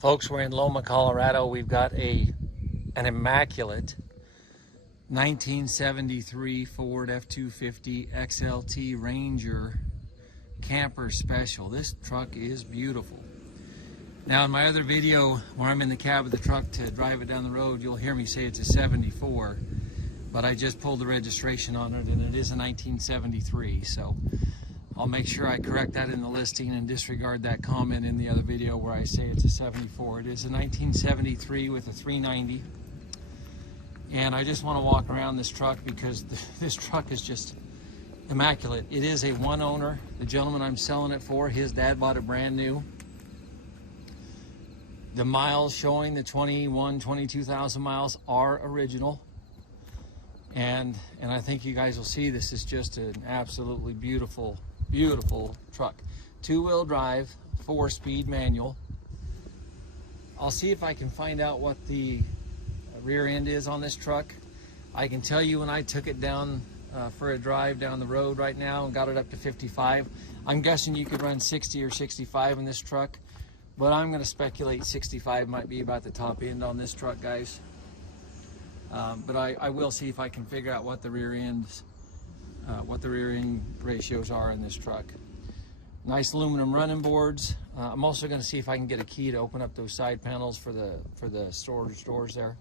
Folks, we're in Loma, Colorado. We've got an Immaculate 1973 Ford F250 XLT Ranger camper special. This truck is beautiful. Now, in my other video where I'm in the cab of the truck to drive it down the road, you'll hear me say it's a 74, but I just pulled the registration on it and it is a 1973. So I'll make sure I correct that in the listing and disregard that comment in the other video where I say it's a 74. It is a 1973 with a 390. And I just want to walk around this truck because this truck is just immaculate. It is a one owner. The gentleman I'm selling it for, his dad bought it brand new. The miles showing, the 22,000 miles, are original. And I think you guys will see this is just an absolutely beautiful truck. Two-wheel drive, 4-speed manual. I'll see if I can find out what the rear end is on this truck. I can tell you when I took it down for a drive down the road right now and got it up to 55. I'm guessing you could run 60 or 65 in this truck, but I'm going to speculate 65 might be about the top end on this truck, guys. But I will see if I can figure out what the rear end ratios are in this truck. Nice aluminum running boards. I'm also going to see if I can get a key to open up those side panels for the storage doors there.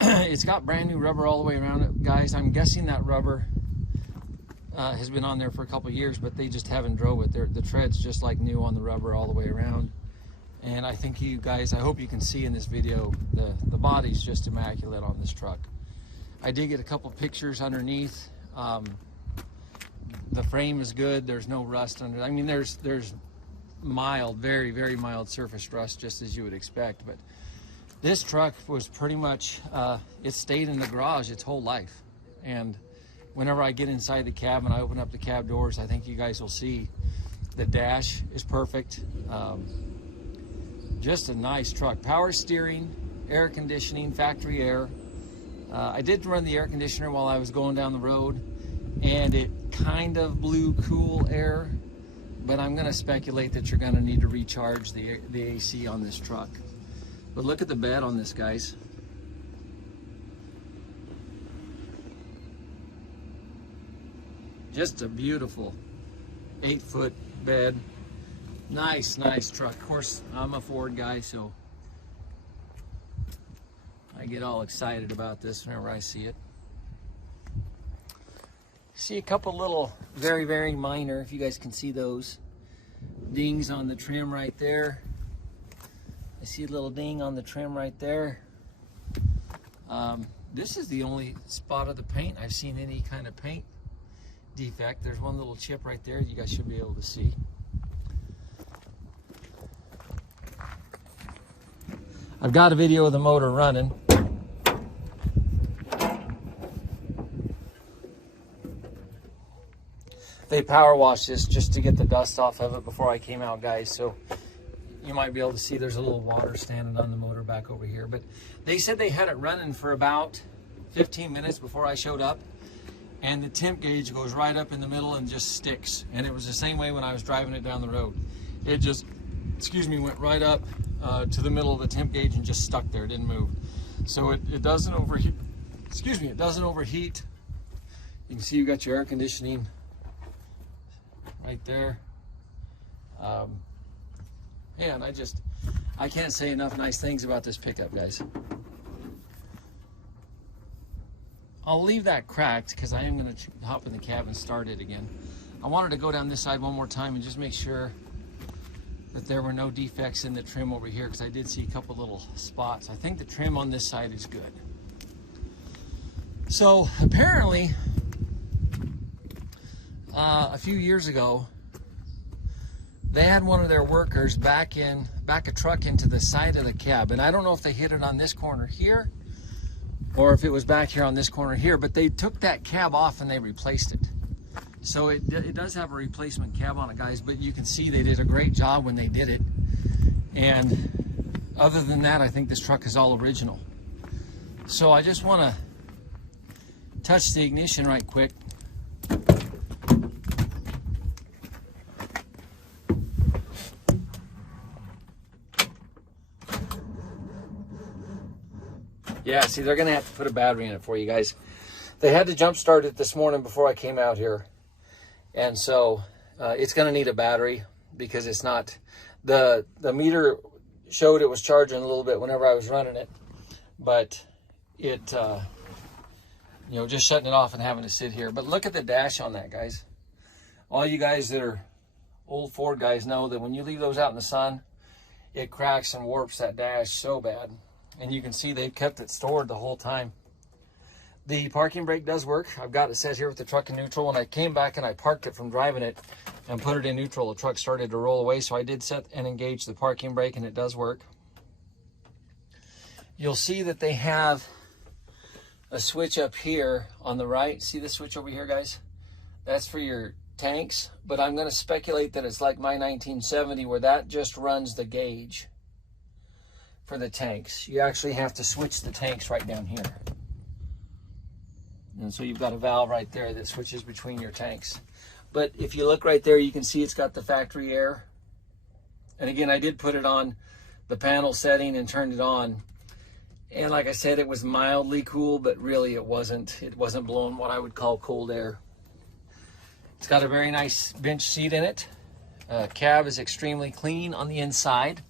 It's got brand new rubber all the way around it, guys. I'm guessing that rubber has been on there for a couple years, but they just haven't drove it. The tread's just like new on the rubber all the way around. And I think you guys, I hope you can see in this video, the body's just immaculate on this truck. I did get a couple pictures underneath. The frame is good. There's no rust under it. I mean, there's mild, very mild surface rust, just as you would expect. But this truck was pretty much, it stayed in the garage its whole life. And whenever I get inside the cab and I open up the cab doors, I think you guys will see the dash is perfect. Just a nice truck. Power steering, air conditioning, factory air. I did run the air conditioner while I was going down the road, and it kind of blew cool air, but I'm going to speculate that you're going to need to recharge the AC on this truck. But look at the bed on this, guys. Just a beautiful 8-foot bed. Nice truck. Of course, I'm a Ford guy, so I get all excited about this whenever I see it. See a couple little very minor, if you guys can see those dings on the trim right there. I see a little ding on the trim right there. This is the only spot of the paint I've seen any kind of paint defect. There's one little chip right there you guys should be able to see. I've got a video of the motor running. They power washed this just to get the dust off of it before I came out, guys. So you might be able to see there's a little water standing on the motor back over here. But they said they had it running for about 15 minutes before I showed up. And the temp gauge goes right up in the middle and just sticks. And it was the same way when I was driving it down the road. It just, went right up to the middle of the temp gauge and just stuck there. It didn't move. So it doesn't overheat. It doesn't overheat. You can see you got your air conditioning right there. And I can't say enough nice things about this pickup, guys. I'll leave that cracked because I am going to hop in the cab and start it again. I wanted to go down this side one more time and just make sure that there were no defects in the trim over here, because I did see a couple little spots. I think the trim on this side is good. So apparently a few years ago they had one of their workers back a truck into the side of the cab, and I don't know if they hit it on this corner here or if it was back here on this corner here, but they took that cab off and they replaced it. So it does have a replacement cab on it, guys, but you can see they did a great job when they did it. And other than that, I think this truck is all original. So I just want to touch the ignition right quick. Yeah, see, they're going to have to put a battery in it for you guys. They had to jump start it this morning before I came out here. And so it's going to need a battery because it's not, the meter showed it was charging a little bit whenever I was running it. But it, you know, just shutting it off and having to sit here. But look at the dash on that, guys. All you guys that are old Ford guys know that when you leave those out in the sun, it cracks and warps that dash so bad. And you can see they've kept it stored the whole time. The parking brake does work. I've got it set here with the truck in neutral. When I came back and I parked it from driving it and put it in neutral, the truck started to roll away. So I did set and engage the parking brake, and it does work. You'll see that they have a switch up here on the right. See the switch over here, guys? That's for your tanks, but I'm going to speculate that it's like my 1970 where that just runs the gauge for the tanks. You actually have to switch the tanks right down here. And so you've got a valve right there that switches between your tanks. But if you look right there, you can see it's got the factory air. And again, I did put it on the panel setting and turned it on. And like I said, it was mildly cool, but really it wasn't. It wasn't blowing what I would call cold air. It's got a very nice bench seat in it. Cab is extremely clean on the inside.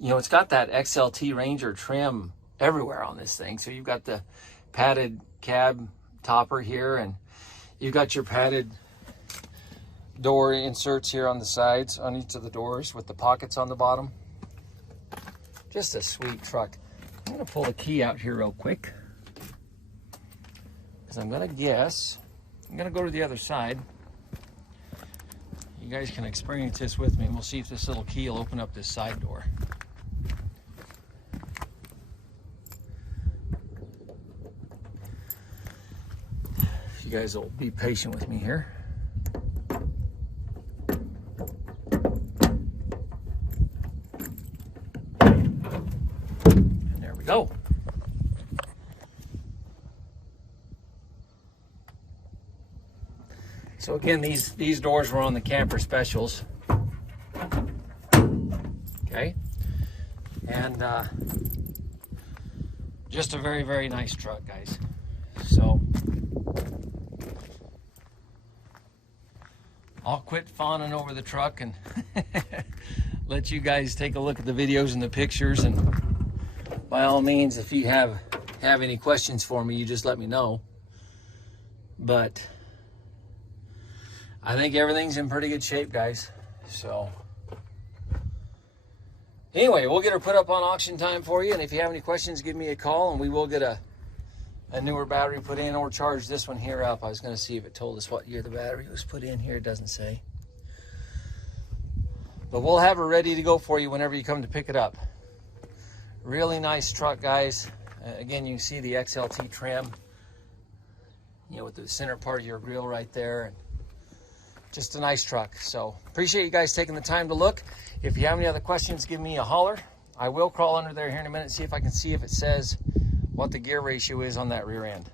You know, it's got that XLT Ranger trim everywhere on this thing. So you've got the padded cab topper here, and you've got your padded door inserts here on the sides on each of the doors with the pockets on the bottom. Just a sweet truck. I'm going to pull the key out here real quick because I'm going to guess. I'm going to go to the other side. You guys can experience this with me, and we'll see if this little key will open up this side door. You guys will be patient with me here. And there we go. So again, these doors were on the camper specials. Okay. And just a very, very nice truck, guys. So I'll quit fawning over the truck and let you guys take a look at the videos and the pictures. And by all means, if you have any questions for me, you just let me know. But I think everything's in pretty good shape, guys. So anyway, we'll get her put up on auction time for you. And if you have any questions, give me a call, and we will get a newer battery put in or charge this one here up. I was going to see if it told us what year the battery was put in here. It doesn't say. But we'll have her ready to go for you whenever you come to pick it up. Really nice truck, guys. Again, you can see the XLT trim, you know, with the center part of your grill right there. And just a nice truck. So appreciate you guys taking the time to look. If you have any other questions, give me a holler. I will crawl under there here in a minute, see if I can see if it says what the gear ratio is on that rear end.